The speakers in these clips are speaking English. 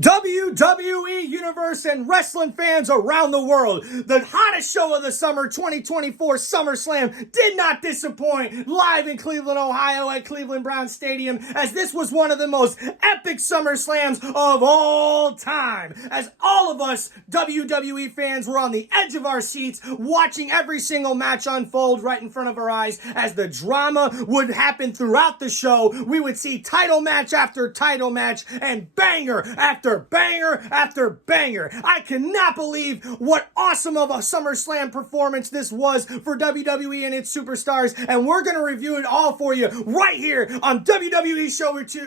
WWE Universe and wrestling fans around the world, the hottest show of the summer 2024 SummerSlam did not disappoint live in Cleveland, Ohio at Cleveland Browns Stadium, as this was one of the most epic SummerSlams of all time, as all of us WWE fans were on the edge of our seats watching every single match unfold right in front of our eyes. As the drama would happen throughout the show, we would see title match after title match and banger after banger after banger. I cannot believe what awesome of a SummerSlam performance this was for WWE and its superstars, and we're going to review it all for you right here on WWE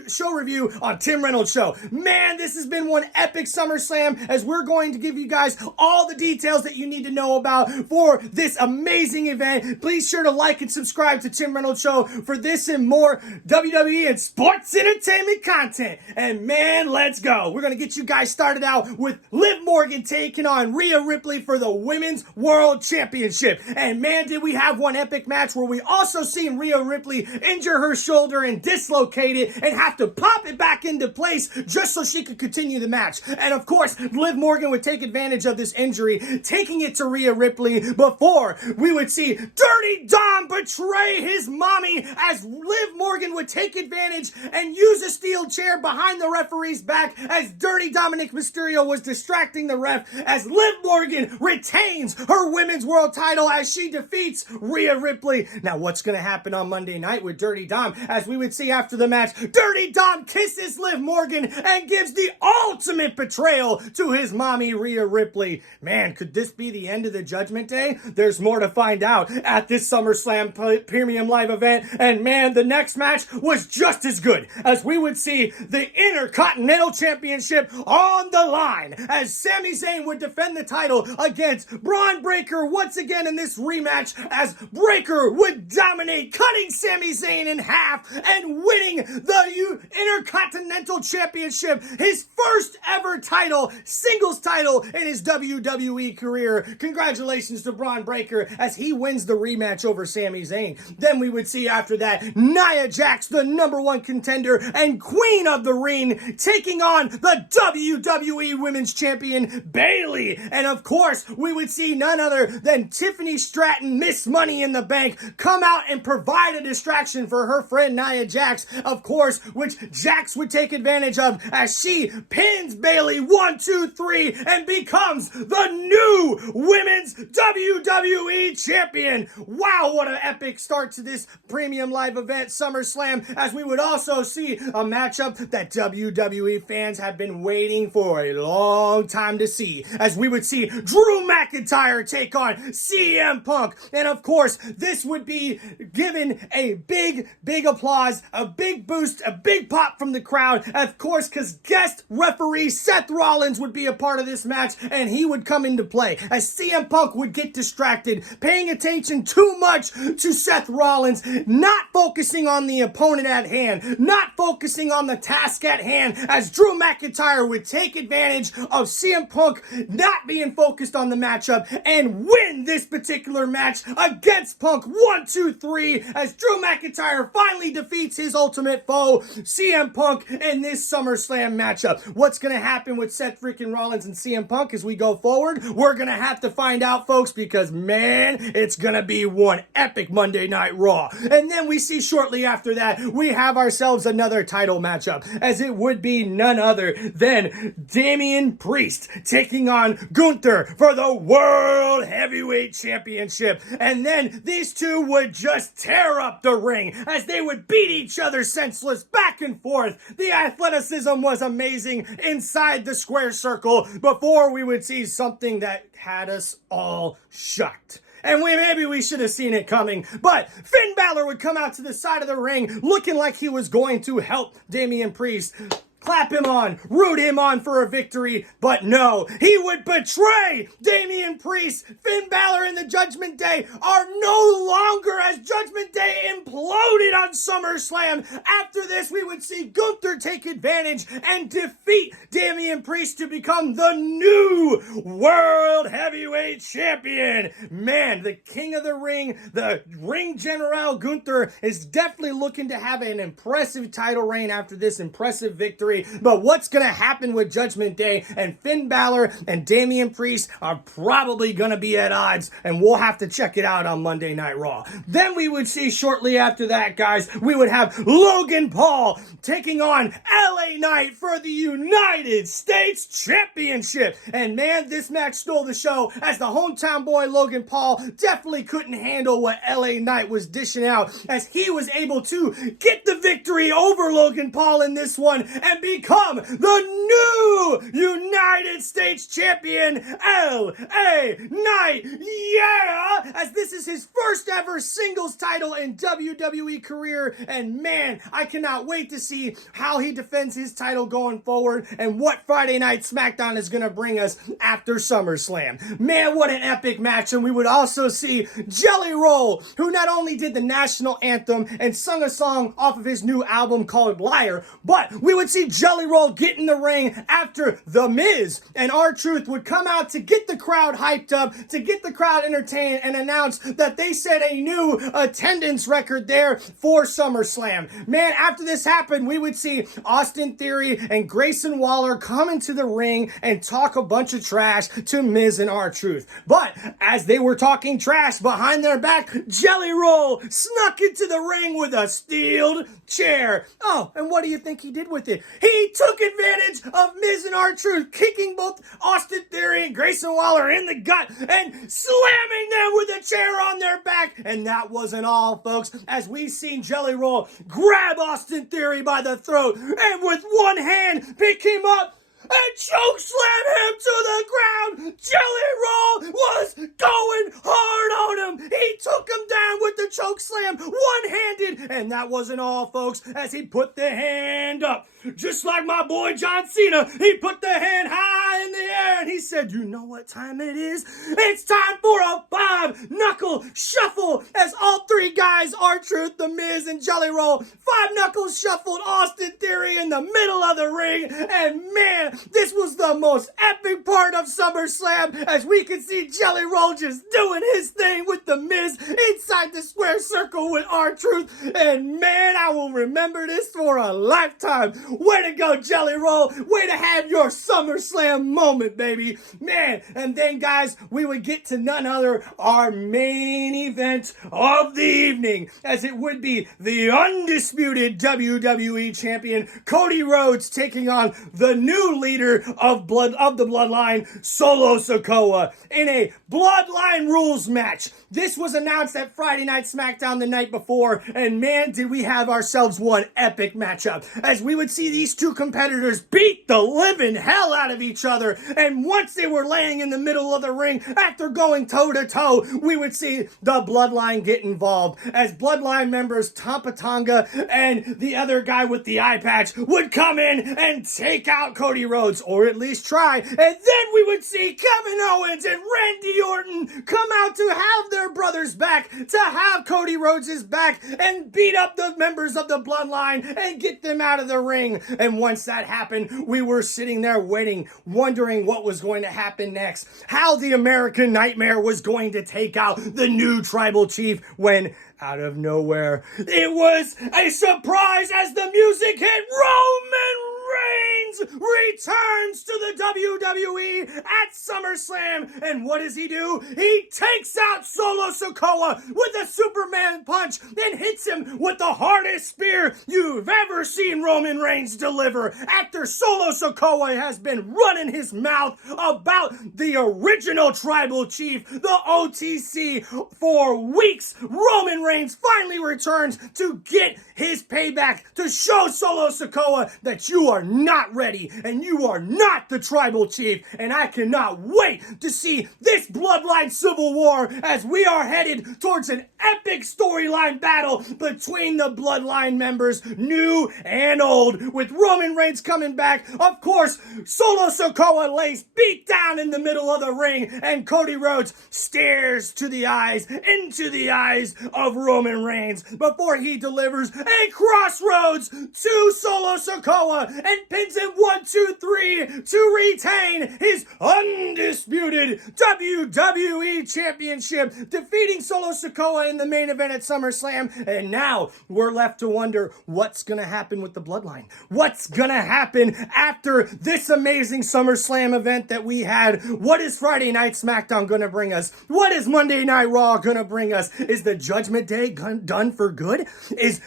Show Review on Tim Reynolds Show. Man, this has been one epic SummerSlam, as we're going to give you guys all the details that you need to know about for this amazing event. Please sure to like and subscribe to Tim Reynolds Show for this and more WWE and sports entertainment content. And man, let's go. We're going to get you guys started out with Liv Morgan taking on Rhea Ripley for the Women's World Championship. And man, did we have one epic match where we also seen Rhea Ripley injure her shoulder and dislocate it and have to pop it back into place just so she could continue the match. And of course, Liv Morgan would take advantage of this injury, taking it to Rhea Ripley before we would see Dirty Dom betray his mommy, as Liv Morgan would take advantage and use a steel chair behind the referee's back as Dirty Dominic Mysterio was distracting the ref, as Liv Morgan retains her Women's World title as she defeats Rhea Ripley. Now, what's going to happen on Monday night with Dirty Dom? As we would see after the match, Dirty Dom kisses Liv Morgan and gives the ultimate betrayal to his mommy, Rhea Ripley. Man, could this be the end of the Judgment Day? There's more to find out at this SummerSlam Premium Live event. And man, the next match was just as good, as we would see the Intercontinental Championship on the line, as Sami Zayn would defend the title against Braun Breaker once again in this rematch, as Breaker would dominate, cutting Sami Zayn in half and winning the Intercontinental Championship, his first ever title, singles title in his WWE career. Congratulations to Braun Breaker as he wins the rematch over Sami Zayn. Then we would see after that Nia Jax, the number one contender and queen of the ring, taking on the WWE Women's Champion Bayley. And of course, we would see none other than Tiffany Stratton, Miss Money in the Bank, come out and provide a distraction for her friend Nia Jax, of course, which Jax would take advantage of as she pins Bayley 1, 2, 3 and becomes the new Women's WWE Champion. Wow, what an epic start to this premium live event SummerSlam, as we would also see a matchup that WWE fans have been waiting for a long time to see, as we would see Drew McIntyre take on CM Punk. And of course, this would be given a big applause, a big boost, a big pop from the crowd, of course, because guest referee Seth Rollins would be a part of this match, and he would come into play as CM Punk would get distracted, paying attention too much to Seth Rollins, not focusing on the opponent at hand, not focusing on the task at hand, as Drew McIntyre would take advantage of CM Punk not being focused on the matchup and win this particular match against Punk 1, 2, 3, as Drew McIntyre finally defeats his ultimate foe, CM Punk, in this SummerSlam matchup. What's going to happen with Seth freaking Rollins and CM Punk as we go forward? We're going to have to find out, folks, because man, it's going to be one epic Monday Night Raw. And then we see shortly after that, we have ourselves another title matchup, as it would be none other than Damian Priest taking on Gunther for the World Heavyweight Championship. And then these two would just tear up the ring as they would beat each other senseless back and forth. The athleticism was amazing inside the square circle before we would see something that had us all shocked. And maybe we should have seen it coming, but Finn Balor would come out to the side of the ring looking like he was going to help Damian Priest, clap him on, root him on for a victory, but no, he would betray Damian Priest. Finn Balor and the Judgment Day are no longer, as Judgment Day imploded on SummerSlam. After this, we would see Gunther take advantage and defeat Damian Priest to become the new World Heavyweight Champion. Man, the King of the Ring, the Ring General Gunther, is definitely looking to have an impressive title reign after this impressive victory. victory. But what's going to happen with Judgment Day and Finn Balor and Damian Priest are probably going to be at odds, and we'll have to check it out on Monday Night Raw. Then we would see shortly after that, guys, we would have Logan Paul taking on LA Knight for the United States Championship. And man, this match stole the show, as the hometown boy Logan Paul definitely couldn't handle what LA Knight was dishing out, as he was able to get the victory over Logan Paul in this one and become the new United States Champion, LA Knight. Yeah! As this is his first ever singles title in WWE career, and man, I cannot wait to see how he defends his title going forward and what Friday Night SmackDown is going to bring us after SummerSlam. Man, what an epic match. And we would also see Jelly Roll, who not only did the national anthem and sung a song off of his new album called Liar, but we would see Jelly Roll get in the ring after The Miz and R-Truth would come out to get the crowd hyped up, to get the crowd entertained, and announce that they set a new attendance record there for SummerSlam. Man, after this happened, we would see Austin Theory and Grayson Waller come into the ring and talk a bunch of trash to Miz and R-Truth. But as they were talking trash behind their back, Jelly Roll snuck into the ring with a steel chair. Oh, and what do you think he did with it? He took advantage of Miz and R-Truth kicking both Austin Theory and Grayson Waller in the gut and slamming them with a chair on their back. And that wasn't all, folks, as we seen Jelly Roll grab Austin Theory by the throat and with one hand pick him up and choke slam him to the ground. Jelly Roll was going hard on him. He took him down with the choke slam one-handed. And that wasn't all, folks, as he put the hand up. Just like my boy John Cena, he put the hand high in the air and he said, "You know what time it is? It's time for a 5-knuckle shuffle," as all three guys, R-Truth, The Miz, and Jelly Roll, 5-knuckle shuffled Austin Theory in the middle of the ring. And man, this was the most epic part of SummerSlam, as we could see Jelly Roll just doing his thing with The Miz inside the square circle with R-Truth. And man, I will remember this for a lifetime. Way to go, Jelly Roll. Way to have your SummerSlam moment, baby. Man, and then, guys, we would get to none other, our main event of the evening, as it would be the undisputed WWE Champion, Cody Rhodes, taking on the new leader of the Bloodline, Solo Sikoa, in a Bloodline Rules match. This was announced at Friday Night SmackDown the night before, and man, did we have ourselves one epic matchup, as we would see these two competitors beat the living hell out of each other. And once they were laying in the middle of the ring, after going toe-to-toe, we would see the Bloodline get involved, as Bloodline members Tampa Tonga and the other guy with the eye patch would come in and take out Cody Rhodes, or at least try. And then we would see Kevin Owens and Randy Orton come out to have their brothers back, to have Cody Rhodes' back, and beat up the members of the Bloodline and get them out of the ring. And once that happened, we were sitting there waiting, wondering what was going to happen next, how the American Nightmare was going to take out the new tribal chief, when out of nowhere, it was a surprise as the music hit. Roman Reigns returns to the WWE at SummerSlam, and what does he do? He takes out Solo Sikoa with a Superman punch and hits him with the hardest spear you've ever seen Roman Reigns deliver, after Solo Sikoa has been running his mouth about the original tribal chief, the OTC, for weeks. Roman Reigns finally returns to get his payback, to show Solo Sikoa that you are not ready and you are not the tribal chief. And I cannot wait to see this Bloodline Civil War, as we are headed towards an epic storyline battle between the Bloodline members, new and old, with Roman Reigns coming back. Of course, Solo Sikoa lays beat down in the middle of the ring, and Cody Rhodes stares into the eyes of Roman Reigns before he delivers a crossroads to Solo Sikoa and pins him went 1-2-3 to retain his undisputed WWE Championship, defeating Solo Sikoa in the main event at SummerSlam. And now we're left to wonder what's going to happen with the Bloodline. What's going to happen after this amazing SummerSlam event that we had? What is Friday Night SmackDown going to bring us? What is Monday Night Raw going to bring us? Is the Judgment Day done for good? Is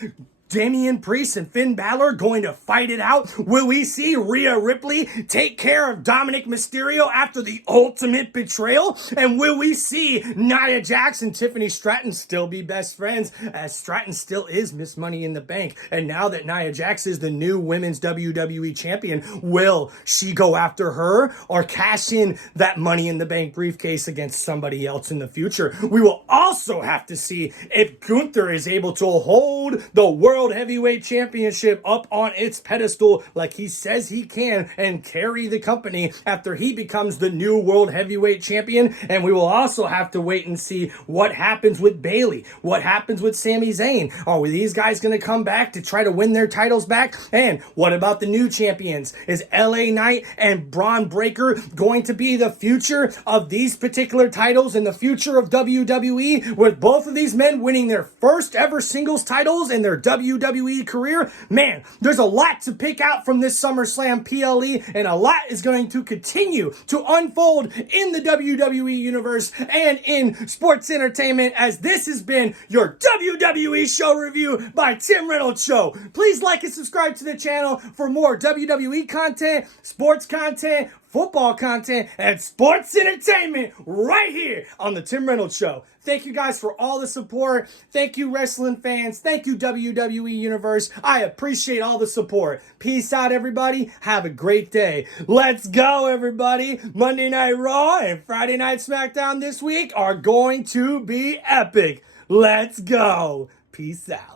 Damian Priest and Finn Balor going to fight it out? Will we see Rhea Ripley take care of Dominic Mysterio after the ultimate betrayal? And will we see Nia Jax and Tiffany Stratton still be best friends, as Stratton still is Miss Money in the Bank? And now that Nia Jax is the new women's WWE champion, will she go after her or cash in that Money in the Bank briefcase against somebody else in the future? We will also have to see if Gunther is able to hold the World Heavyweight Championship up on its pedestal like he says he can and carry the company after he becomes the new World Heavyweight Champion. And we will also have to wait and see what happens with Bayley, what happens with Sami Zayn. Are these guys going to come back to try to win their titles back? And what about the new champions? Is LA Knight and Braun Breaker going to be the future of these particular titles and the future of WWE, with both of these men winning their first ever singles titles in their WWE career? Man, there's a lot to pick out from this SummerSlam PLE, and a lot is going to continue to unfold in the WWE universe and in sports entertainment, as this has been your WWE show review by Tim Reynolds Show. Please like and subscribe to the channel for more WWE content, sports content, football content, and sports entertainment right here on the Tim Reynolds Show. Thank you guys for all the support. Thank you, wrestling fans. Thank you, WWE Universe. I appreciate all the support. Peace out, everybody. Have a great day. Let's go, everybody. Monday Night Raw and Friday Night SmackDown this week are going to be epic. Let's go. Peace out.